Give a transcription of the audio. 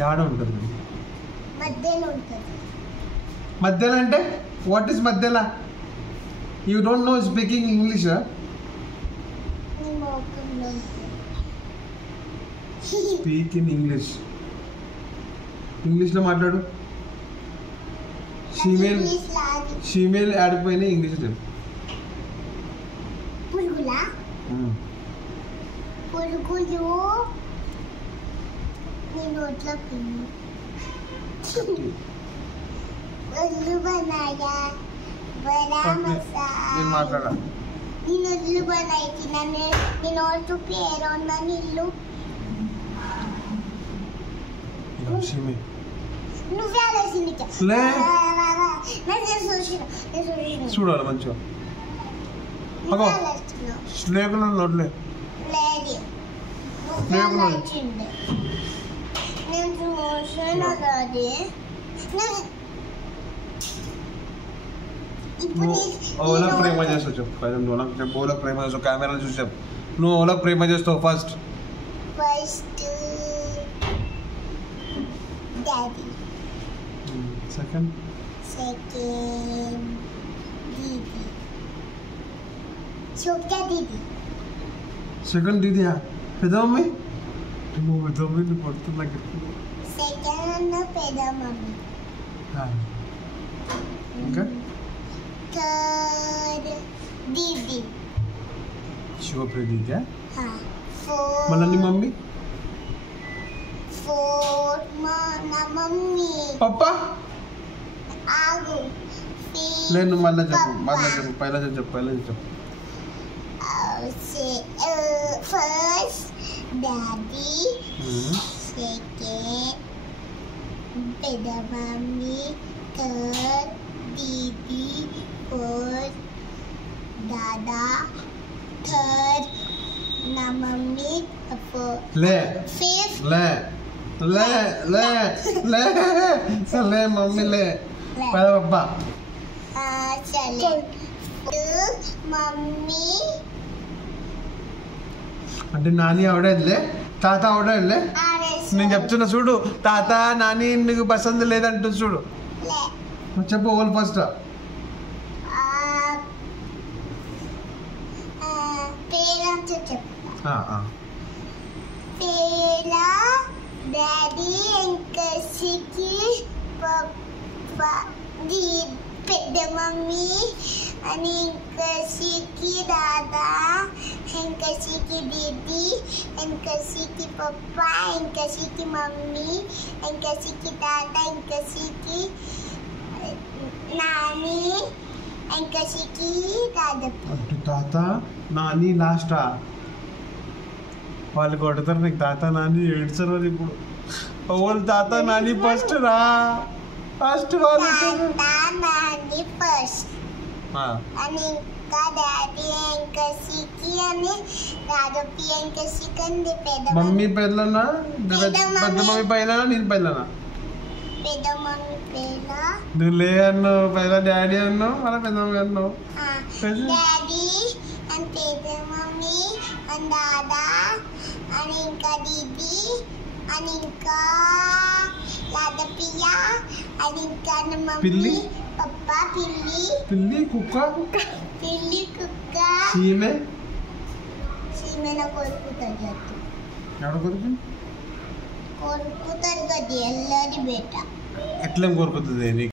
యాడ ఉంటుంది మధ్యలో అంటే వాట్ ఈస్ మధ్యలో? You don't know speaking English? Speak in English. ఇంగ్లీష్లో మాట్లాడు. షీమేల్ ఆడిపోయినా ఇంగ్లీష్ చెప్పు. పురుగులు నీ నోట్లో ఒళ్ళు బనాయా బడా మసాలా మాట్లాడా నేను ఒళ్ళు బనాయి నీ నోటు పేరు ఉందని ఇల్లు నువ్వే ఆలోచించ చూడాలి మంచిగా. స్నేకులు నోట్లే ఓలా ప్రేమ చేస్తావు చెప్పు. నువ్వు నాకు చెప్పు. ఓలా ప్రేమ చేస్తావు. కెమెరా చూసి చెప్పు. నువ్వు ఓలా ప్రేమ చేస్తావు ఫస్ట్. డాడీ. సెకండ్ దీది. छोटा दीदी. సెకండ్ దీదియా? పెద్ద మమ్మీ? నువ్వు పెద్ద మమ్మీని పడుతున్నా. సెకండ్ పెద్ద మమ్మీ. ఇంకా థర్డ్ దీది. శివప్రియ దీదియా? ఫోర్త్ మళ్ళీ నీ మమ్మీ? ఫోర్త్ నా మమ్మీ. పప్పా? ఆగు. లేదు మళ్ళీ చెప్పు. మళ్ళీ చెప్పు. పైలా చెప్పు. First daddy, second pedda mummy, third didi, fourth dada, third na mummy, fifth le mummy le pedda papa chale mummy. అంటే నాని ఆవిడలే తాత ఆవిడలే. నేను చెప్తున్నా చూడు. తాత నాని నీకు పసంద్ లేదంటు చూడు. చెప్పు ఓల్ ఫస్ట్. డాడీ ఇంకసికి పప్పా పెద్ద మమ్మీ అని ఇంకసికి దాదా ఇంకసికి దీది ఇంకసికి పప్పా ఇంకసికి మమ్మీ ఇంకసికి తాత ఇంకసికి నాని ఇంకసికి దాదా. తాత నాని లాస్టా? వాళ్ళు కొడతారు నీకు. తాత నాని ఏడ్చారు వాళ్ళు ఇప్పుడు. వాళ్ళు తాత నాని ఫస్ట్ రా. ఫస్ట్ వాళ్ళు నాని ఫస్ట్ అని ఇంకా డాడీ ఇంకసికి అని రాజపి ఇంకసికి అంది. పెద్ద మమ్మీ పైలనా? పెద్ద మమ్మీ పైలనా? నేను పైలనా? పెద్ద మమ్మీ పైల. నువ్వు లే అన్నావు. పైల డాడీ అన్నావు. మళ్ళీ పెద్ద మమ్మీ అన్నావు. డాడీ అండ్ పెద్ద మమ్మీ అండ్ దాదా అని ఇంకా దీది అని ఇంకా రాజపియ అని ఇంకా మమ్మీ పప్పా పిల్లి కుక్క సీమె నా కొరుకుతుంది. ఎవడ కొరుకుతుంది కదా ఎల్లది బేట. ఎట్లా కొరుకుతుంది?